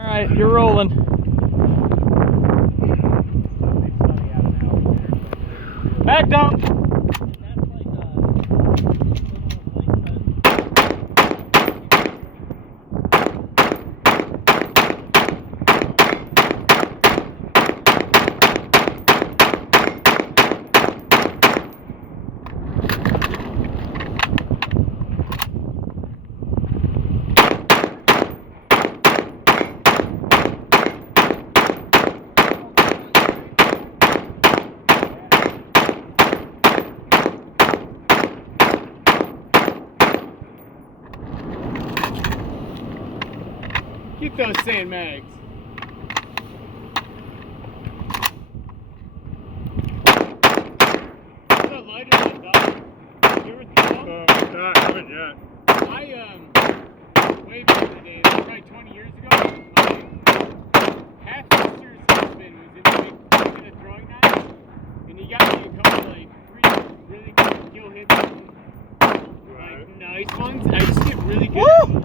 All right, you're rolling. Back up. Get those sand mags. Is that lighter than that? You ever throw them? I haven't yet. Way back in the day, probably 20 years ago, half sister's husband was in a throwing match, and he got me a couple, like, 3 really good skill hits, like, nice ones. I just get really good.